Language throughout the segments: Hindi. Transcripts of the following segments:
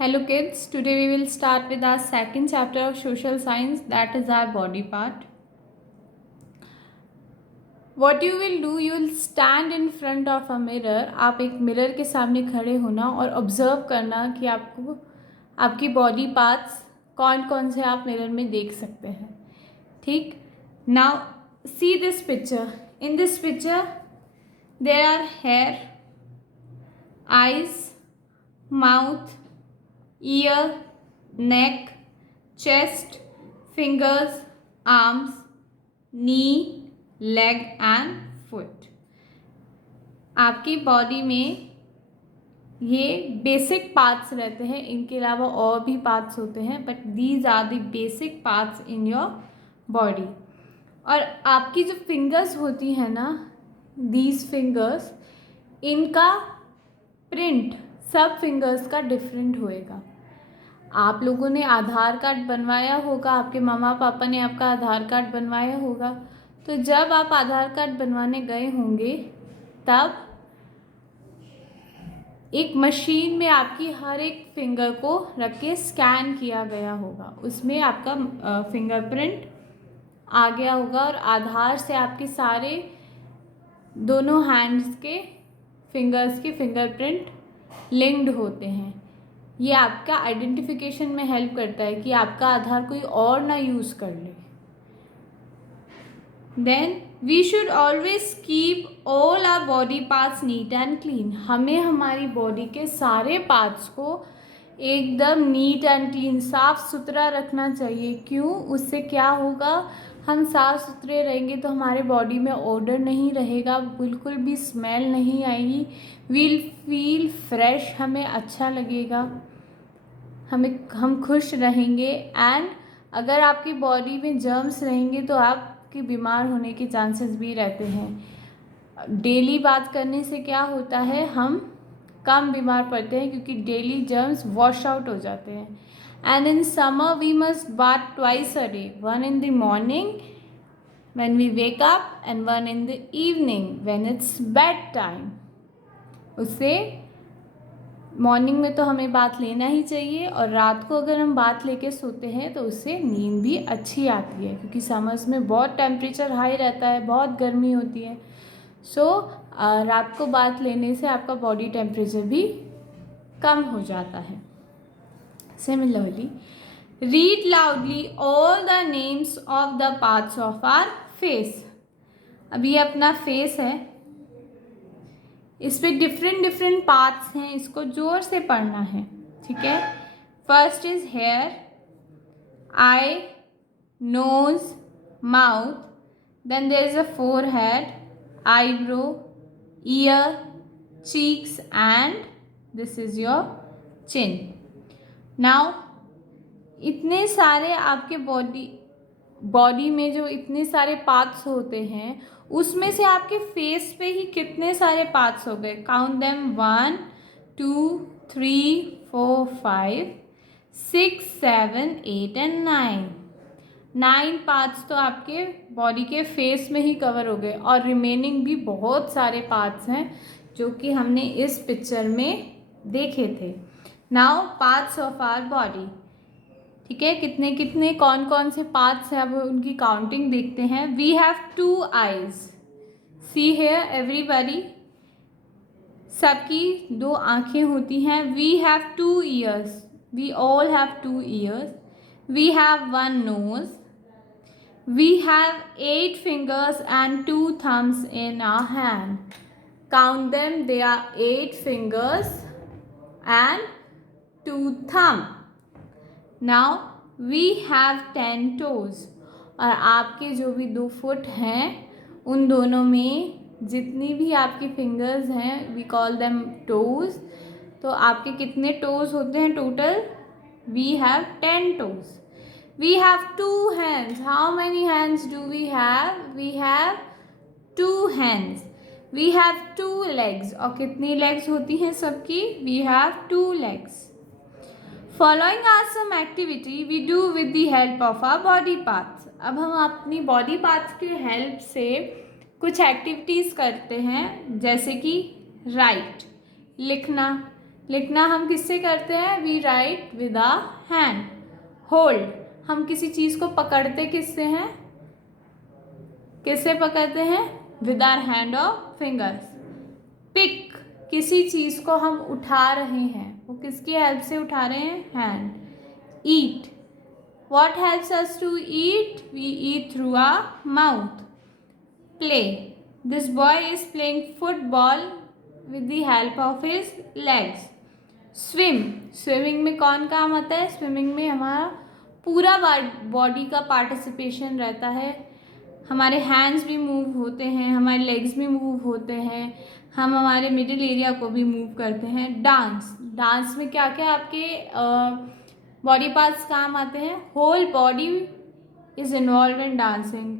Hello kids, today we will start with our second chapter of social science, that is our body part. What you will do, you will stand in front of a mirror. आप एक मिरर के सामने खड़े होना और ऑब्जर्व करना कि आपको आपकी बॉडी पार्ट्स कौन कौन से आप मिरर में देख सकते हैं. ठीक. Now see this picture. In this picture there are hair, eyes, mouth, ear, neck, chest, fingers, arms, knee, leg and foot. आपकी बॉडी में ये बेसिक पार्ट्स रहते हैं. इनके अलावा और भी पार्ट्स होते हैं, but these are the basic parts in your body. और आपकी जो फिंगर्स होती हैं ना, दीज फिंगर्स, इनका प्रिंट सब फिंगर्स का डिफरेंट होएगा. आप लोगों ने आधार कार्ड बनवाया होगा, आपके मम्मा पापा ने आपका आधार कार्ड बनवाया होगा. तो जब आप आधार कार्ड बनवाने गए होंगे तब एक मशीन में आपकी हर एक फिंगर को रख के स्कैन किया गया होगा. उसमें आपका फिंगरप्रिंट आ गया होगा और आधार से आपके सारे दोनों हैंड्स के फिंगर्स के फिंगरप्रिंट लिंक्ड होते हैं. ये आपका आइडेंटिफिकेशन में हेल्प करता है कि आपका आधार कोई और ना यूज़ कर ले. Then we should always keep all our body parts neat and clean. हमें हमारी बॉडी के सारे पार्ट्स को एकदम नीट एंड क्लीन, साफ सुथरा रखना चाहिए. क्यों? उससे क्या होगा, हम साफ़ सुथरे रहेंगे तो हमारे बॉडी में ओडर नहीं रहेगा, बिल्कुल भी स्मेल नहीं आएगी. वील फील फ्रेश, हमें अच्छा लगेगा, हम खुश रहेंगे. एंड अगर आपकी बॉडी में जर्म्स रहेंगे तो आपके बीमार होने के चांसेस भी रहते हैं. डेली बात करने से क्या होता है, हम कम बीमार पड़ते हैं क्योंकि डेली जर्म्स वॉश आउट हो जाते हैं. And in summer we must bath twice a day, one in the morning when we wake up and one in the evening when it's bed time. उससे मॉर्निंग में तो हमें बात लेना ही चाहिए और रात को अगर हम बात लेके सोते हैं तो उससे नींद भी अच्छी आती है, क्योंकि समर्स में बहुत टेम्परेचर हाई रहता है, बहुत गर्मी होती है. सो रात को बात लेने से आपका बॉडी टेम्परेचर भी कम हो जाता है. Similarly, read loudly all the names of the parts of our face. अब ये अपना फेस है, इस पे डिफरेंट डिफरेंट पार्ट्स हैं, इसको जोर से पढ़ना है. ठीक है. First is hair, eye, nose, mouth. Then there is a forehead, eyebrow, ear, cheeks and this is your chin. Now इतने सारे आपके बॉडी में जो इतने सारे पार्ट्स होते हैं, उसमें से आपके फेस पे ही कितने सारे पार्ट्स हो गए. काउंट देम 1 2 3 4 5 6 7 8 एंड 9 पार्ट्स तो आपके बॉडी के फेस में ही कवर हो गए. और रिमेनिंग भी बहुत सारे पार्ट्स हैं जो कि हमने इस पिक्चर में देखे थे. Now parts of our body. ठीक है, कितने कितने कौन कौन से पार्ट्स हैं, अब उनकी काउंटिंग देखते हैं. We have 2 eyes. See here everybody, सबकी 2 आँखें होती हैं. We have 2 ears. We all have 2 ears. We have 1 nose. We have 8 fingers and 2 thumbs in our hand. Count them, they are 8 fingers and 2 thumb. Now we have 10 toes. और आपके जो भी 2 फुट हैं, उन दोनों में जितनी भी आपकी फिंगर्स हैं, वी कॉल देम टोज. तो आपके कितने टोज होते हैं total? We have 10 toes. We have 2 hands. How many hands do we have? We have 2 hands. We have 2 legs. और कितनी लेग्स होती हैं सबकी? We have 2 legs. Following are some activity we do with the help of our body parts. अब हम अपनी बॉडी पार्ट्स की हेल्प से कुछ एक्टिविटीज़ करते हैं, जैसे कि राइट, लिखना, लिखना हम किससे करते हैं? We write with a hand. Hold, हम किसी चीज़ को पकड़ते किससे हैं? किससे पकड़ते हैं? विद आवर हैंड और फिंगर्स. पिक, किसी चीज़ को हम उठा रहे हैं, वो किसकी हेल्प से उठा रहे हैं? Hand. Eat, what helps us to eat? We eat through our mouth. Play, this boy is playing football with the help of his legs. Swim, swimming में कौन काम आता है? स्विमिंग में हमारा पूरा बॉडी का पार्टिसिपेशन रहता है. हमारे हैंड्स भी मूव होते हैं, हमारे लेग्स भी मूव होते हैं, हम हमारे मिडिल एरिया को भी मूव करते हैं. डांस, डांस में क्या क्या आपके बॉडी पार्ट्स काम आते हैं? Whole body is involve in dancing.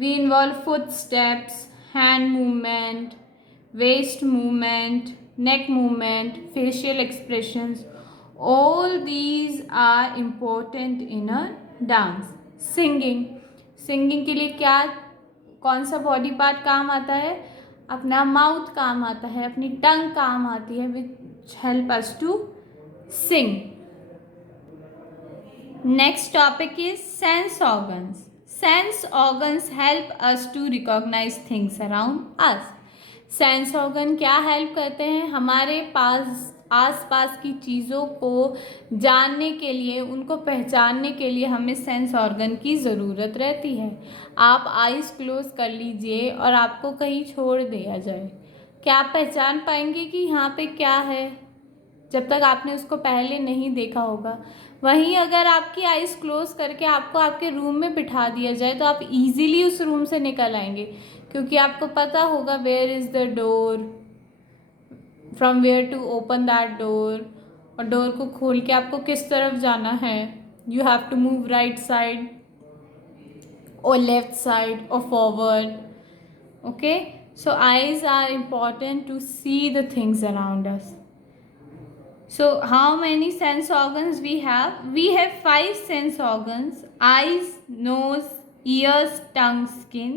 We involve foot steps, hand movement, waist movement, neck movement, facial expressions, all these are important in a dance. Singing, singing के लिए क्या कौन सा बॉडी पार्ट काम आता है? अपना माउथ काम आता है, अपनी टंग काम आती है, which help us to sing. Next topic is sense organs. Sense organs help us to recognize things around us. Sense organ क्या हेल्प करते हैं? हमारे पास आसपास की चीज़ों को जानने के लिए, उनको पहचानने के लिए हमें सेंस ऑर्गन की ज़रूरत रहती है. आप आइज़ क्लोज कर लीजिए और आपको कहीं छोड़ दिया जाए, क्या आप पहचान पाएंगे कि यहाँ पे क्या है? जब तक आपने उसको पहले नहीं देखा होगा. वहीं अगर आपकी आइज़ क्लोज करके आपको आपके रूम में बिठा दिया जाए तो आप इजीली उस रूम से निकल आएंगे, क्योंकि आपको पता होगा where is the door, from where to open that door, और डोर को खोल के आपको किस तरफ जाना है. You have to move right side और लेफ्ट साइड और forward. Okay, so eyes are important to see the things around us. So how many sense organs we have? We have 5 sense organs: eyes, nose, ears, tongue, skin.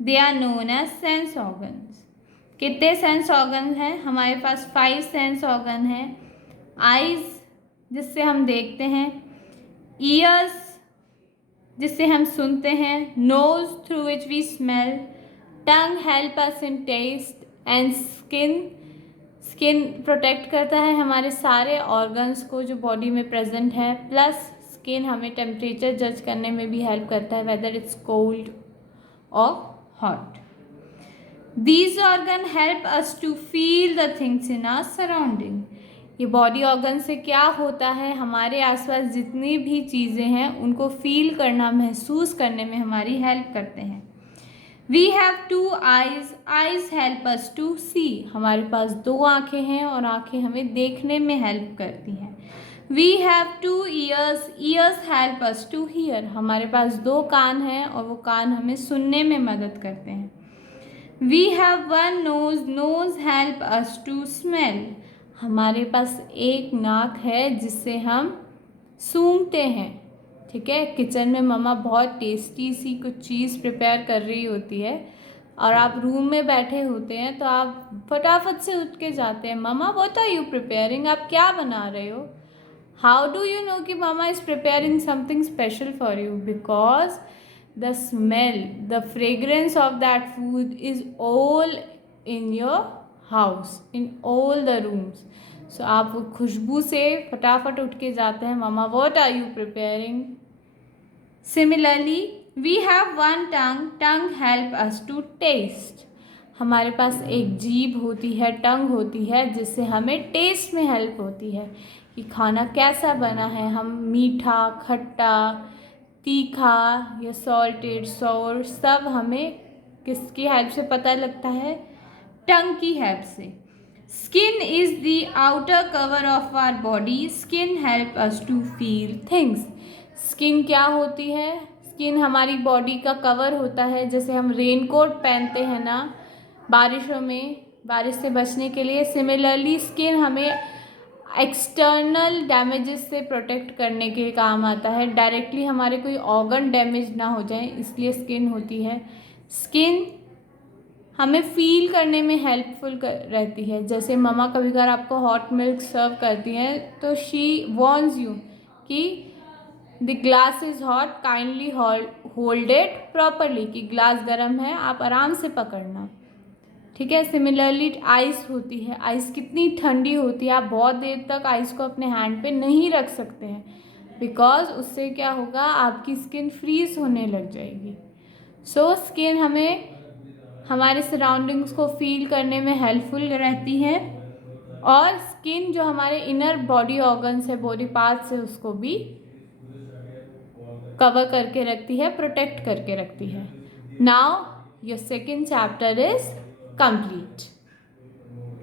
They are known as sense organs. कितने सेंस ऑर्गन हैं? हमारे पास 5 सेंस ऑर्गन हैं. आइज, जिससे हम देखते हैं. ईयर्स, जिससे हम सुनते हैं. Nose, through which we smell. Tongue help us in taste. And skin, skin protect करता है हमारे सारे ऑर्गन्स को जो बॉडी में प्रेजेंट है. प्लस स्किन हमें टेम्परेचर जज करने में भी हेल्प करता है, वेदर इट्स कोल्ड और hot. These organ help us to feel the things in our surrounding. ये बॉडी ऑर्गन से क्या होता है? हमारे आसपास जितनी भी चीज़ें हैं उनको फील करना, महसूस करने में हमारी हेल्प करते हैं. We have 2 eyes. Eyes help us to see. हमारे पास 2 आँखें हैं और आँखें हमें देखने में हेल्प करती हैं. We have 2 ears. Ears help us to hear. हमारे पास 2 कान हैं और वो कान हमें सुनने में मदद करते हैं. We have 1 nose. Nose help us to smell. हमारे पास एक नाक है जिससे हम सूंघते हैं. ठीक है, किचन में मम्मा बहुत टेस्टी सी कुछ चीज़ प्रिपेयर कर रही होती है और आप रूम में बैठे होते हैं तो आप फटाफट से उठ के जाते हैं, mamma what are you preparing? आप क्या बना रहे हो? हाउ डू यू नो कि mamma is preparing something special for you? Because the smell, the fragrance of that food is all in your house, in all the rooms. So आप खुशबू से फटाफट उठ के जाते हैं, mamma what are you preparing? Similarly, we have 1 tongue. Tongue help us to taste. हमारे पास एक जीभ होती है, टंग होती है, जिससे हमें टेस्ट में हेल्प होती है कि खाना कैसा बना है. हम मीठा, खट्टा, तीखा या सॉल्टेड, सॉर, सब हमें किसकी हेल्प से पता लगता है? टंग की हेल्प से. Skin is the outer cover of our body. Skin help us to feel things. Skin क्या होती है? स्किन हमारी बॉडी का कवर होता है. जैसे हम रेनकोट पहनते हैं ना बारिशों में, बारिश से बचने के लिए. सिमिलरली स्किन हमें एक्सटर्नल डैमेजेस से प्रोटेक्ट करने के काम आता है. डायरेक्टली हमारे कोई ऑर्गन डैमेज ना हो जाए, इसलिए स्किन होती है. स्किन हमें फील करने में हेल्पफुल रहती है। जैसे मम्मा कभी कभार आपको हॉट मिल्क सर्व करती हैं तो शी वॉर्न्स यू कि the glass is hot, kindly hold it properly, कि ग्लास गर्म है, आप आराम से पकड़ना। ठीक है। सिमिलरली आइस होती है, आइस कितनी ठंडी होती है, आप बहुत देर तक आइस को अपने हैंड पे नहीं रख सकते हैं, बिकॉज उससे क्या होगा, आपकी स्किन फ्रीज होने लग जाएगी। सो स्किन हमें हमारे सराउंडिंग्स को फील करने में हेल्पफुल रहती है, और स्किन जो हमारे इनर बॉडी ऑर्गन्स है, बॉडी पार्ट्स है, उसको भी कवर करके रखती है, प्रोटेक्ट करके रखती है। Now your second chapter is complete.